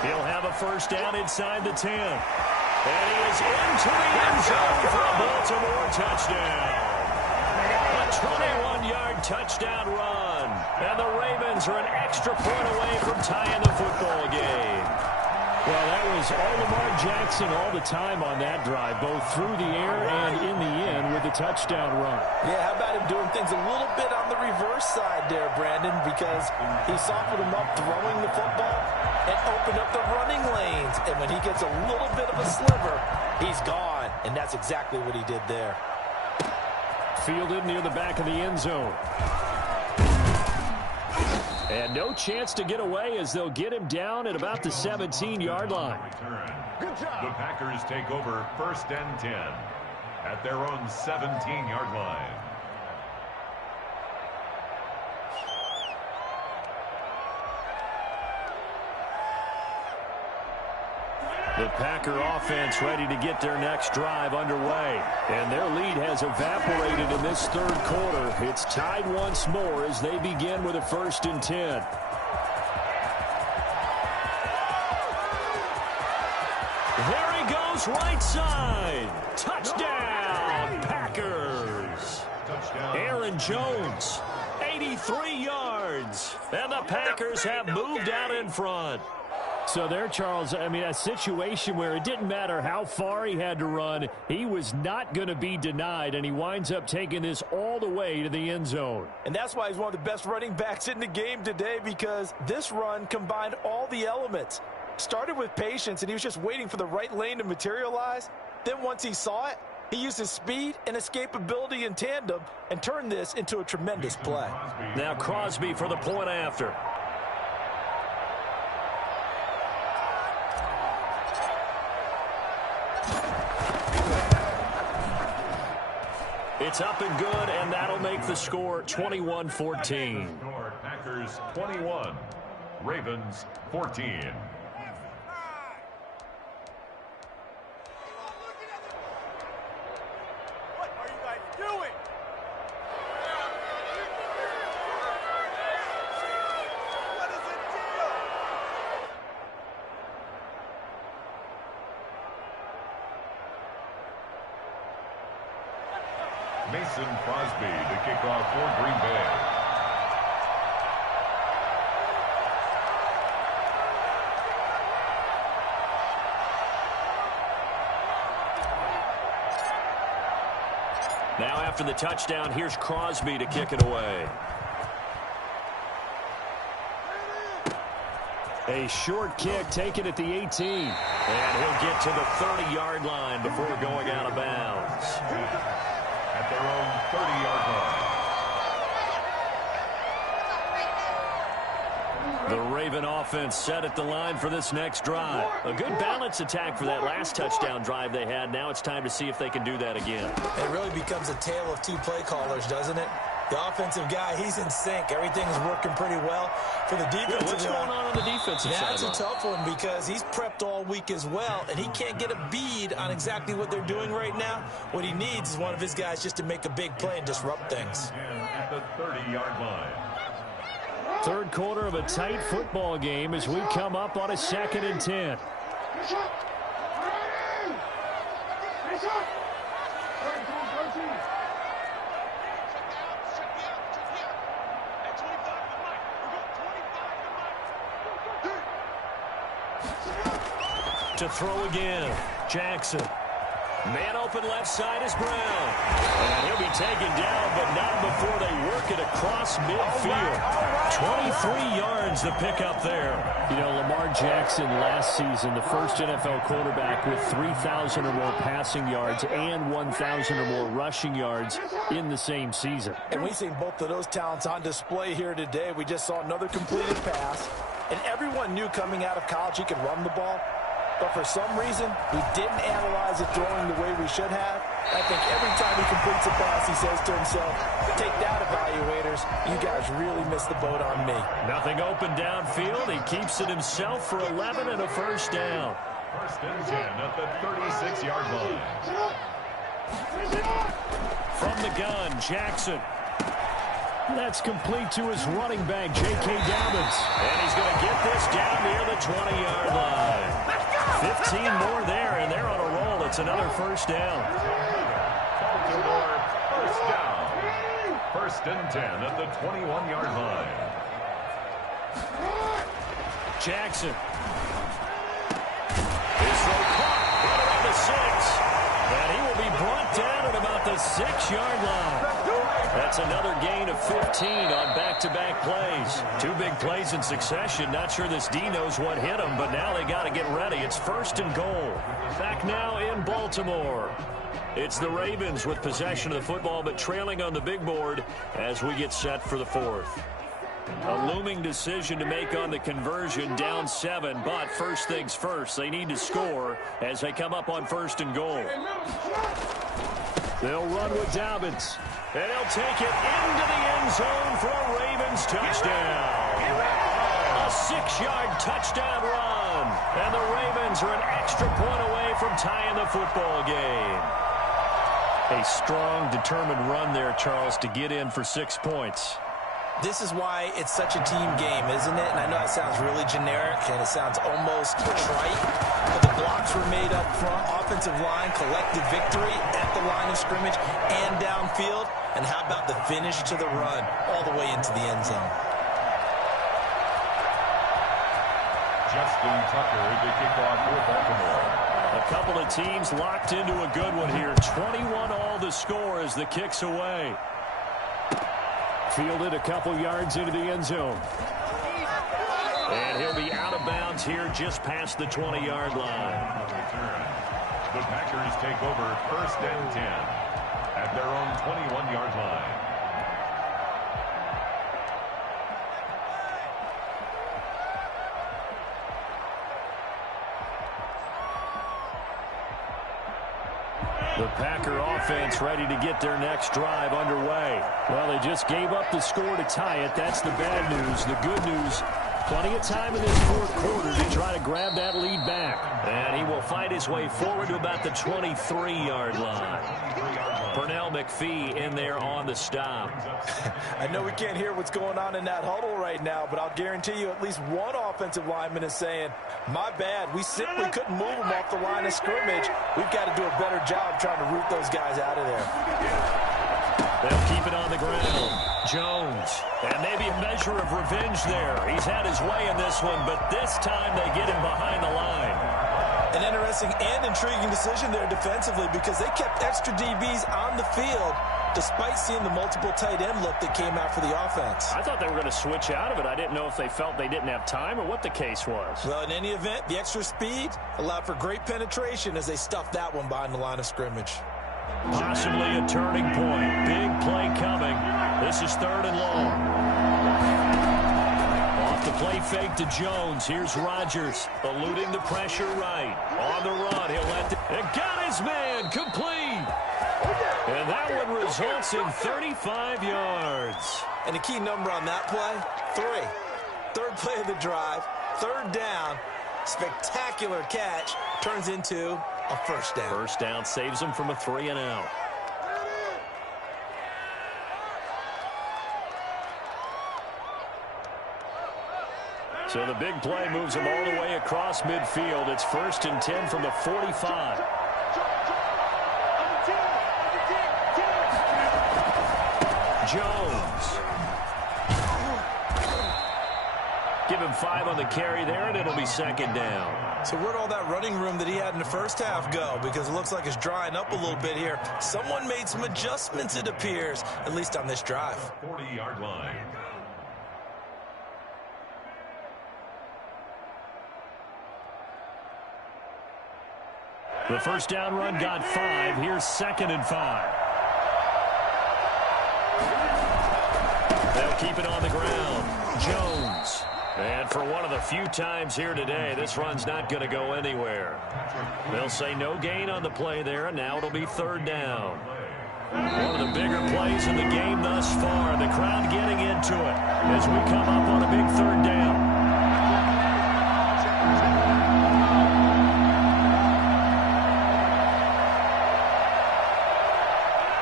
He'll have a first down inside the 10. And he is into the end zone for a Baltimore touchdown. A 21-yard touchdown run. And the Ravens are an extra point away from tying the football game. Well, that was all Lamar Jackson all the time on that drive, both through the air and in the end with the touchdown run. Yeah, how about him doing things a little bit on the reverse side there, Brandon, because he softened him up throwing the football and opened up the running lanes. And when he gets a little bit of a sliver, he's gone. And that's exactly what he did there. Fielded near the back of the end zone. And no chance to get away as they'll get him down at about the 17-yard line. Good job. The Packers take over first and 10 at their own 17-yard line. The Packer offense ready to get their next drive underway. And their lead has evaporated in this third quarter. It's tied once more as they begin with a first and 10. There he goes, right side. Touchdown, Packers. Touchdown. Aaron Jones, 83 yards. And the Packers have moved out in front. So there, Charles, I mean, a situation where it didn't matter how far he had to run, he was not going to be denied, and he winds up taking this all the way to the end zone. And that's why he's one of the best running backs in the game today, because this run combined all the elements. Started with patience, and he was just waiting for the right lane to materialize. Then once he saw it, he used his speed and escapability in tandem and turned this into a tremendous play. Now Crosby for the point after. It's up and good, and that'll make the score 21-14. Packers 21, Ravens 14. Mason Crosby to kick off for Green Bay. Now after the touchdown, here's Crosby to kick it away. A short kick taken at the 18. And he'll get to the 30-yard line before going out of bounds. At their own 30-yard line. The Raven offense set at the line for this next drive. A good balance attack for that last touchdown drive they had. Now it's time to see if they can do that again. It really becomes a tale of two play callers, doesn't it? The offensive guy, he's in sync. Everything's working pretty well. For the defensive What's going on the defensive side? That's a tough one because he's prepped all week as well, and he can't get a bead on exactly what they're doing right now. What he needs is one of his guys just to make a big play and disrupt things. At the 30-yard line. Third quarter of a tight football game as we come up on a 2nd and 10. To throw again, Jackson. Man open left side is Brown. And he'll be taken down, but not before they work it across midfield. 23 yards to pick up there. You know, Lamar Jackson last season, the first NFL quarterback with 3,000 or more passing yards and 1,000 or more rushing yards in the same season. And we've seen both of those talents on display here today. We just saw another completed pass. And everyone knew coming out of college he could run the ball. But for some reason, we didn't analyze it throwing the way we should have. I think every time he completes a pass, he says to himself, take that, evaluators. You guys really missed the boat on me. Nothing open downfield. He keeps it himself for 11 and a first down. 1st and 10 at the 36-yard line. From the gun, Jackson. That's complete to his running back, J.K. Dobbins. And he's going to get this down near the 20-yard line. 15 more there, and they're on a roll. It's another first down. Baltimore, first down. 1st and 10 at the 21-yard line. Jackson. His throw caught right around the 6. And he will be brought down at about the 6-yard line. That's another gain of 15 on back-to-back plays. 2 big plays in succession. Not sure this D knows what hit him, but now they got to get ready. It's 1st and goal. Back now in Baltimore. It's the Ravens with possession of the football, but trailing on the big board as we get set for the 4th. A looming decision to make on the conversion, down 7, but first things first, they need to score as they come up on 1st and goal. They'll run with Dobbins. And he'll take it into the end zone for a Ravens touchdown. A 6-yard touchdown run. And the Ravens are an extra point away from tying the football game. A strong, determined run there, Charles, to get in for 6 points. This is why it's such a team game, isn't it? And I know it sounds really generic and it sounds almost trite, but the blocks were made up front. Offensive line, collective victory at the line of scrimmage and downfield. And how about the finish to the run all the way into the end zone? Justin Tucker to kick off for Baltimore. A couple of teams locked into a good one here. 21 all the score as the kick's away. Fielded a couple yards into the end zone. And he'll be out of bounds here just past the 20-yard line. The Packers take over 1st and 10 at their own 21-yard line. The Packer offense ready to get their next drive underway. Well, they just gave up the score to tie it. That's the bad news. The good news, plenty of time in this 4th quarter to try to grab that lead back. And he will fight his way forward to about the 23-yard line. Pernell McPhee in there on the stop. I know we can't hear what's going on in that huddle right now, but I'll guarantee you at least one offensive lineman is saying, my bad, we simply couldn't move them off the line of scrimmage. We've got to do a better job trying to root those guys out of there. on the ground. Jones. And maybe a measure of revenge there. He's had his way in this one, but this time they get him behind the line. An interesting and intriguing decision there defensively because they kept extra DBs on the field despite seeing the multiple tight end look that came out for the offense. I thought they were going to switch out of it. I didn't know if they felt they didn't have time or what the case was. Well, in any event, the extra speed allowed for great penetration as they stuffed that one behind the line of scrimmage. Possibly a turning point. Big play coming. This is 3rd and long. Off the play fake to Jones. Here's Rodgers eluding the pressure right. On the run. He'll let it. Got his man. Complete. And that one results in 35 yards. And the key number on that play, 3. 3rd play of the drive, 3rd down, spectacular catch, turns into a 1st down. 1st down saves him from a 3 and out. So the big play moves him all the way across midfield. It's 1st and 10 from the 45. Jones. Give him 5 on the carry there, and it'll be 2nd down. So where'd all that running room that he had in the first half go? Because it looks like it's drying up a little bit here. Someone made some adjustments, it appears, at least on this drive. 40-yard line. The 1st down run got 5. Here's 2nd and 5. They'll keep it on the ground. Jones. And for one of the few times here today, this run's not going to go anywhere. They'll say no gain on the play there, and now it'll be 3rd down. One of the bigger plays in the game thus far. The crowd getting into it as we come up on a big 3rd down.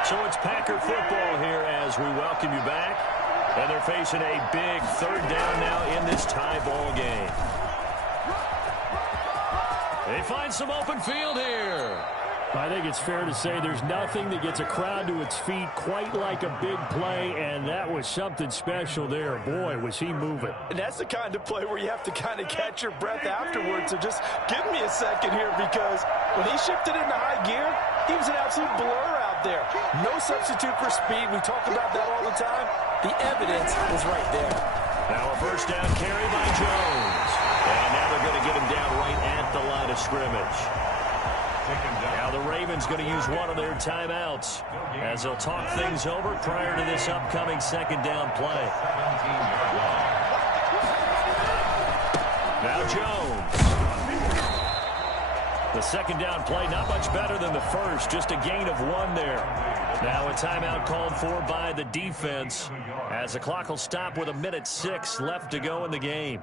So it's Packer football here as we welcome you back. And they're facing a big 3rd down now in this tie ball game. They find some open field here. I think it's fair to say there's nothing that gets a crowd to its feet quite like a big play, and that was something special there. Boy, was he moving. And that's the kind of play where you have to kind of catch your breath afterwards. So just give me a second here, because when he shifted into high gear, he was an absolute blur out there. No substitute for speed. We talk about that all the time. The evidence is right there. Now a 1st down carry by Jones. And now they're going to get him down right at the line of scrimmage. Now the Ravens going to use one of their timeouts as they'll talk things over prior to this upcoming 2nd down play. Now Jones. The 2nd down play not much better than the first, just a gain of 1 there. Now a timeout called for by the defense as the clock will stop with 1:06 left to go in the game.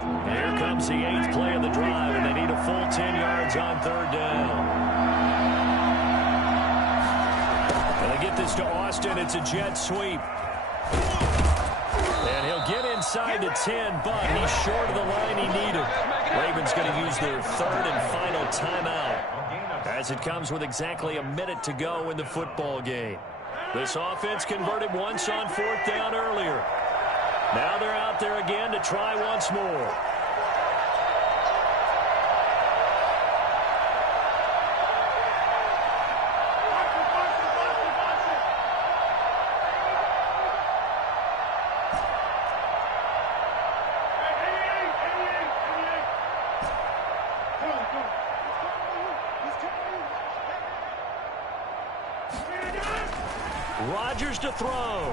Here comes the 8th play of the drive, and they need a full 10 yards on 3rd down. And they get this to Austin. It's a jet sweep. And he'll get inside to 10, but he's short of the line he needed. Ravens going to use their 3rd and final timeout as it comes with exactly 1 minute to go in the football game. This offense converted once on 4th down earlier. Now they're out there again to try once more. Rodgers to throw.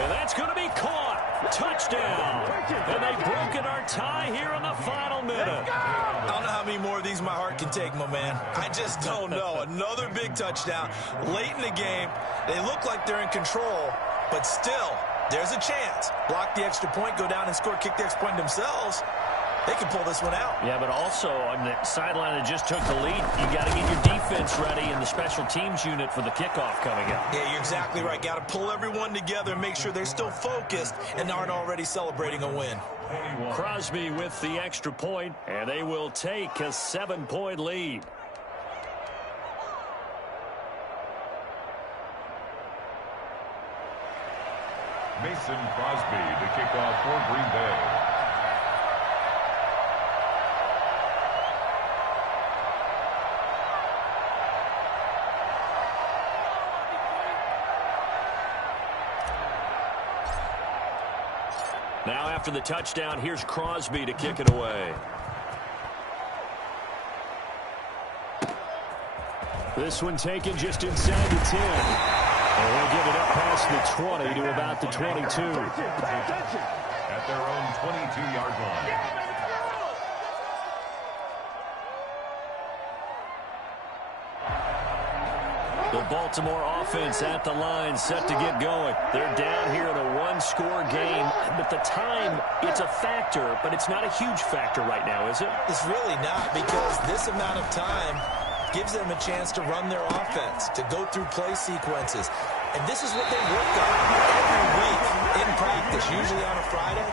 And that's going to be caught. Touchdown. And they've broken our tie here in the final minute. I don't know how many more of these my heart can take, my man. I just don't know. Another big touchdown late in the game. They look like they're in control, but still, there's a chance. Block the extra point, go down and score, kick the extra point themselves. They can pull this one out. Yeah, but also on the sideline that just took the lead, you got to get your defense ready, and the special teams unit for the kickoff coming up. Yeah, you're exactly right. Got to pull everyone together and make sure they're still focused and aren't already celebrating a win. Crosby with the extra point, and they will take a 7-point lead. Mason Crosby to kick off for Green Bay. Now after the touchdown, here's Crosby to kick it away. This one taken just inside the 10. And we'll get it up past the 20 to about the 22. At their own 22-yard line. The Baltimore offense at the line, set to get going. They're down here in a one-score game. But the time, it's a factor, but it's not a huge factor right now, is it? It's really not, because this amount of time gives them a chance to run their offense, to go through play sequences. And this is what they work on every week in practice, usually on a Friday.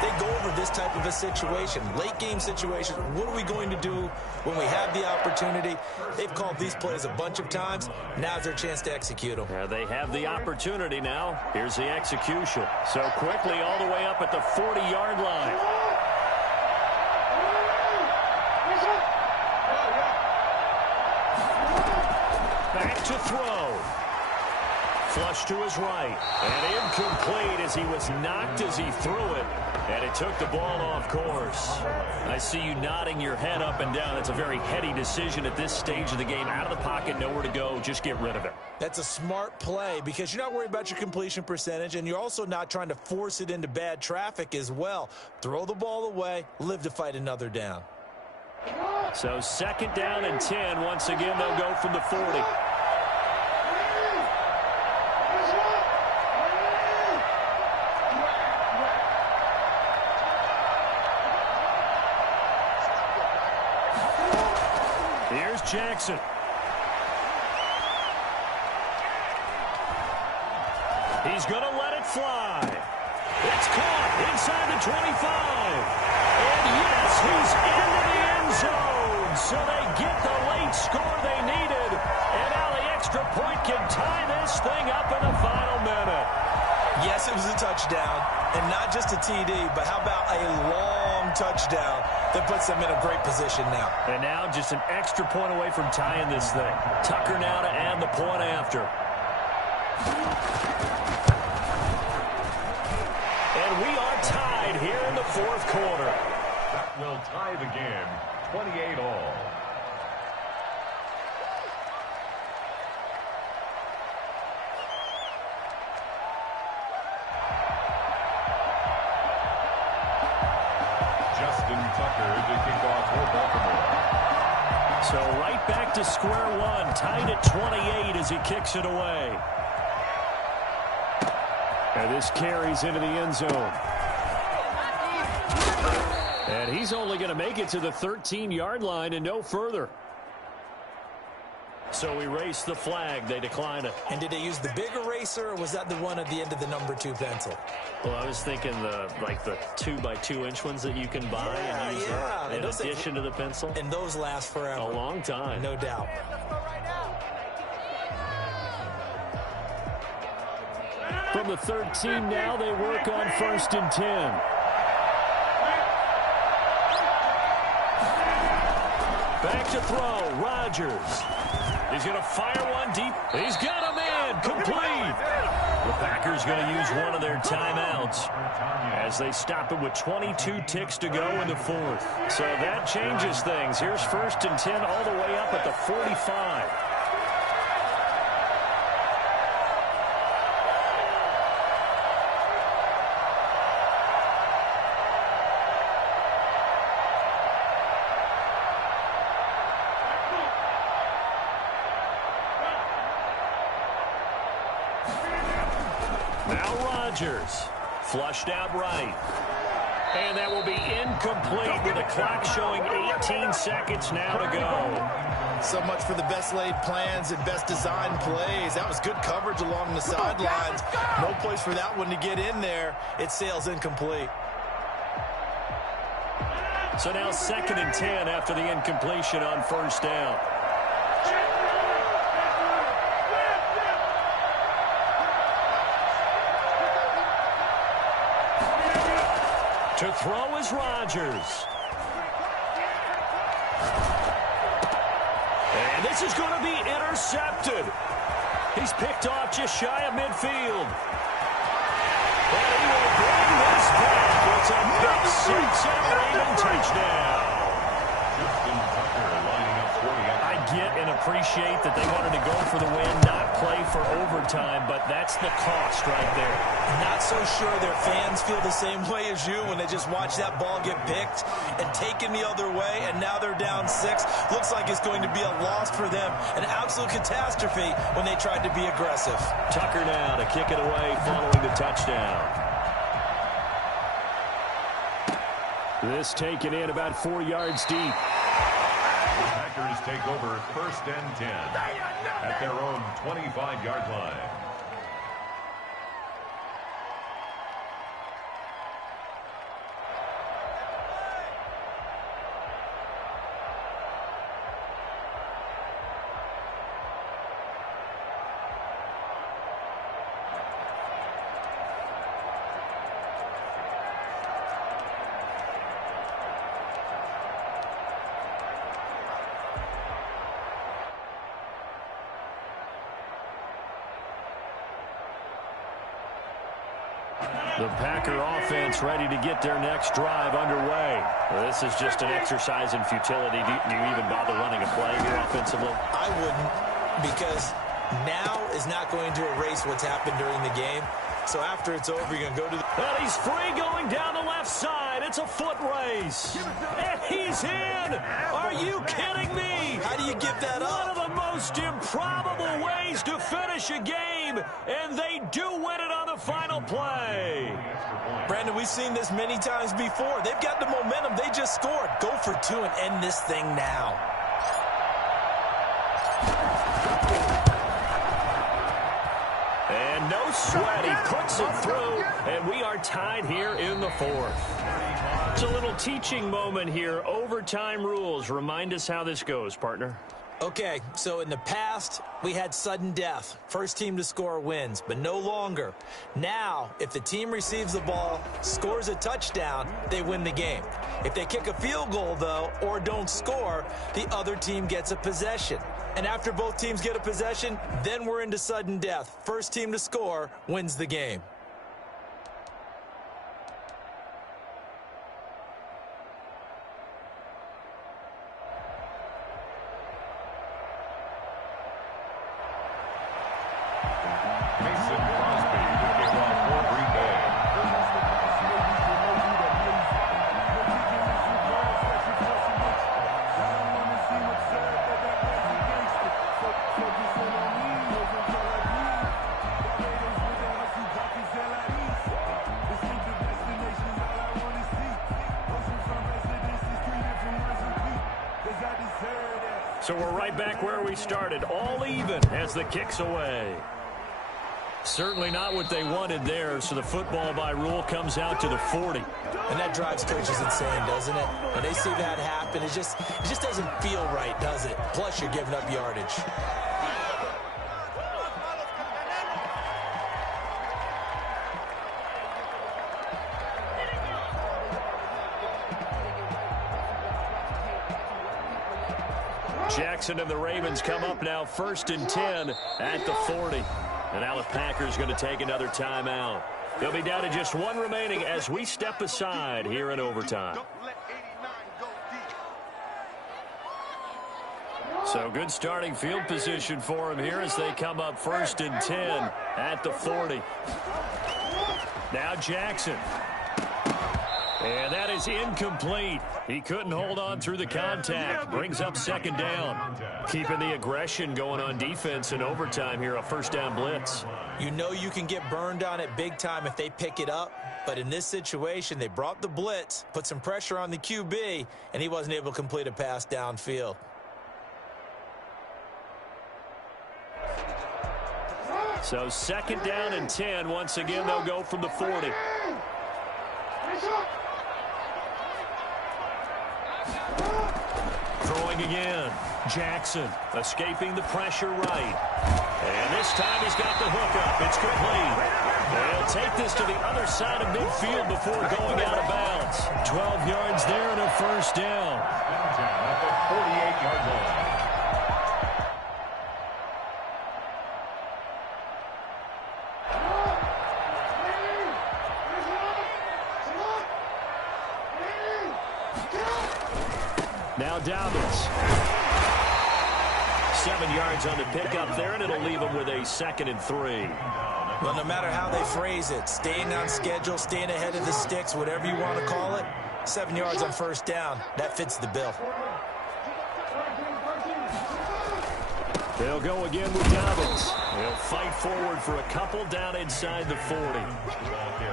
They go over this type of a situation, late game situation. What are we going to do when we have the opportunity? They've called these plays a bunch of times. Now's their chance to execute them. Yeah, they have the opportunity now. Here's the execution. So quickly all the way up at the 40-yard line. Back to throw. Flush to his right. And incomplete as he was knocked as he threw it. And it took the ball off course. I see you nodding your head up and down. That's a very heady decision at this stage of the game. Out of the pocket, nowhere to go. Just get rid of it. That's a smart play because you're not worried about your completion percentage, and you're also not trying to force it into bad traffic as well. Throw the ball away, live to fight another down. So 2nd down and 10. Once again, they'll go from the 40. Here's Jackson. He's going to let it fly. It's caught inside the 25. And yes, he's into the end zone. So they get the late score they needed. And now the extra point can tie this thing up in the final minute. Yes, it was a touchdown, and not just a TD, but how about a long touchdown that puts them in a great position now. And now just an extra point away from tying this thing. Tucker now to add the point after. And we are tied here in the 4th quarter. That will tie the game, 28 all. Tucker to kick off for Baltimore. So right back to square one, tied at 28 as he kicks it away. And this carries into the end zone. And he's only going to make it to the 13-yard line and no further. So we race the flag. They decline it. And did they use the big eraser, or was that the one at the end of the number 2 pencil? Well, I was thinking the 2x2-inch ones that you can buy and use in addition to the pencil. And those last forever. A long time. No doubt. From the 13 now, they work on 1st and 10. Back to throw, Rodgers. He's going to fire one deep. He's got him in, complete. The Packers going to use one of their timeouts as they stop it with 22 ticks to go in the 4th. So that changes things. Here's 1st and 10 all the way up at the 45. Now Rodgers, flushed out right. And that will be incomplete with the clock showing 18 seconds now to go. So much for the best laid plans and best designed plays. That was good coverage along the sidelines. No place for that one to get in there. It sails incomplete. So now 2nd and 10 after the incompletion on 1st down. To throw is Rodgers. And this is going to be intercepted. He's picked off just shy of midfield. And he will bring this back. It's a big 6 and a Raven touchdown. I get and appreciate that they wanted to go for the win, not play for overtime, but that's the cost right there. Not so sure their fans feel the same way as you when they just watch that ball get picked and taken the other way, and now they're down 6. Looks like it's going to be a loss for them, an absolute catastrophe when they tried to be aggressive. Tucker now to kick it away following the touchdown. This taken in about 4 yards deep. Packers take over 1st and 10 at their own 25-yard line. The Packer offense ready to get their next drive underway. This is just an exercise in futility. Do you even bother running a play here offensively? I wouldn't, because now is not going to erase what's happened during the game. So after it's over, you're going to go to the... And he's free going down the left side. It's a foot race. And he's in. Are you kidding me? How do you give that up? One of the most improbable ways to finish a game, and they do win it on the final play. Brandon, we've seen this many times before. They've got the momentum. They just scored. Go for 2 and end this thing now. And no sweat. He puts it through, and we are tied here in the 4th. It's a little teaching moment here. Overtime rules. Remind us how this goes, partner. Okay, so in the past, we had sudden death. First team to score wins, but no longer. Now, if the team receives the ball, scores a touchdown, they win the game. If they kick a field goal, though, or don't score, the other team gets a possession. And after both teams get a possession, then we're into sudden death. First team to score wins the game. So we're right back where we started, all even as the kick's away. Certainly not what they wanted there, so the football by rule comes out to the 40. And that drives coaches insane, doesn't it? When they see that happen, it just doesn't feel right, does it? Plus, you're giving up yardage. Jackson and the Ravens come up now 1st and 10 at the 40. And now the Packers going to take another timeout. They'll be down to just 1 remaining as we step aside here in overtime. So good starting field position for them here as they come up 1st and 10 at the 40. Now Jackson. And that is incomplete. He couldn't hold on through the contact. Brings up second down. Keeping the aggression going on defense in overtime here, a first down blitz. You know you can get burned on it big time if they pick it up. But in this situation, they brought the blitz, put some pressure on the QB, and he wasn't able to complete a pass downfield. So second down and 10. Once again, they'll go from the 40. Throwing again. Jackson escaping the pressure right. And this time he's got the hook up. It's complete. They'll take this to the other side of midfield before going out of bounds. 12 yards there and a first down. At the 48-yard line. Now Dobbins. 7 yards on the pickup there, and it'll leave him with a 2nd and 3. Well, no matter how they phrase it, staying on schedule, staying ahead of the sticks, whatever you want to call it, 7 yards on first down, that fits the bill. They'll go again with Dobbins. They'll fight forward for a couple down inside the 40.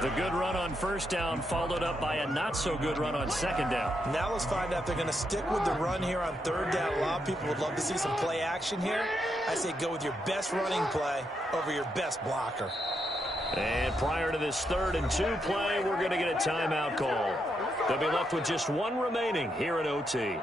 The good run on first down followed up by a not-so-good run on second down. Now let's find out if they're going to stick with the run here on third down. A lot of people would love to see some play action here. I say go with your best running play over your best blocker. And prior to this 3rd and 2 play, we're going to get a timeout call. They'll be left with just one remaining here at OT.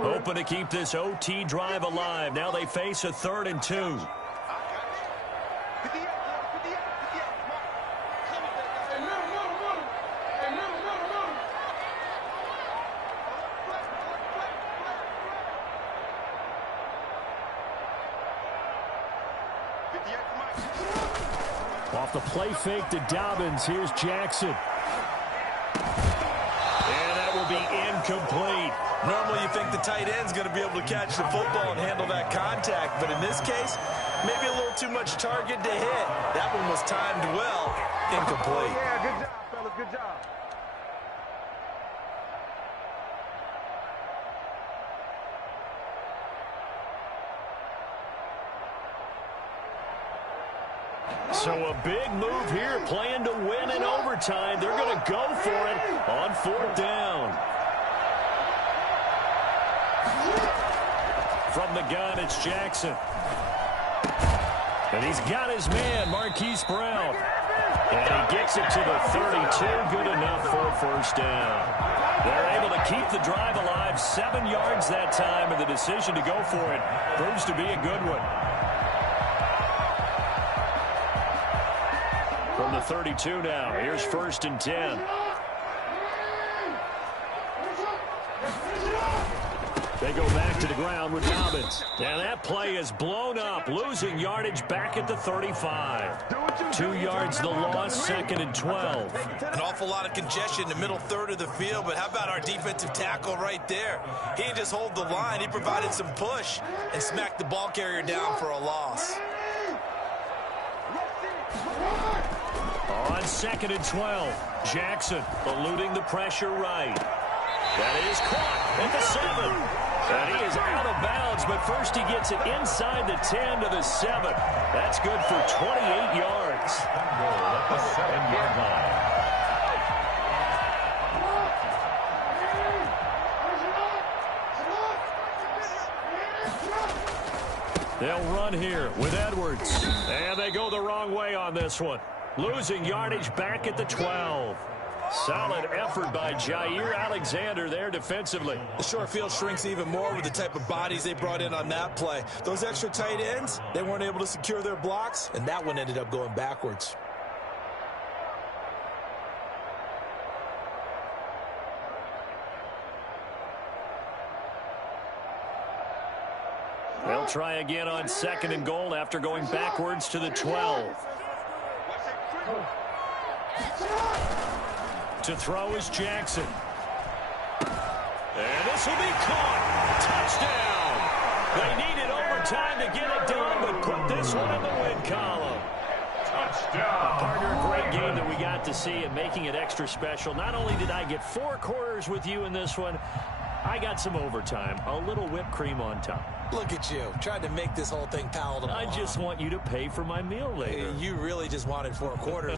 Hoping to keep this OT drive alive. Now they face a 3rd and 2. Off the play fake to Dobbins. Here's Jackson. And that will be incomplete. Normally you think the tight end's going to be able to catch the football and handle that contact, but in this case, maybe a little too much target to hit. That one was timed well, incomplete. Yeah, good job, fellas, good job. So a big move here, playing to win in overtime. They're going to go for it on 4th down. From the gun, it's Jackson. And he's got his man, Marquise Brown. And he gets it to the 32, good enough for a first down. They're able to keep the drive alive, 7 yards that time, and the decision to go for it proves to be a good one. From the 32 now, here's 1st and 10. They go back to the ground with Dobbins. And that play is blown up, losing yardage back at the 35. 2 yards the loss, 2nd and 12. An awful lot of congestion in the middle third of the field, but how about our defensive tackle right there? He didn't just hold the line, he provided some push and smacked the ball carrier down for a loss. On 2nd and 12, Jackson eluding the pressure right. That is caught at the 7. And he is out of bounds, but first he gets it inside the 10 to the 7. That's good for 28 yards. Goal at the 7-yard line. They'll run here with Edwards. And they go the wrong way on this one. Losing yardage back at the 12. Solid effort by Jair Alexander there defensively. The short field shrinks even more with the type of bodies they brought in on that play. Those extra tight ends, they weren't able to secure their blocks, and that one ended up going backwards. They'll try again on 2nd and goal after going backwards to the 12. To throw is Jackson. And this will be caught. Touchdown. They needed overtime to get it done, but put this one in the win column. Touchdown. Partner, a great game that we got to see and making it extra special. Not only did I get 4 quarters with you in this one, I got some overtime, a little whipped cream on top. Look at you, trying to make this whole thing palatable. I just want you to pay for my meal later. You really just wanted 4 quarters.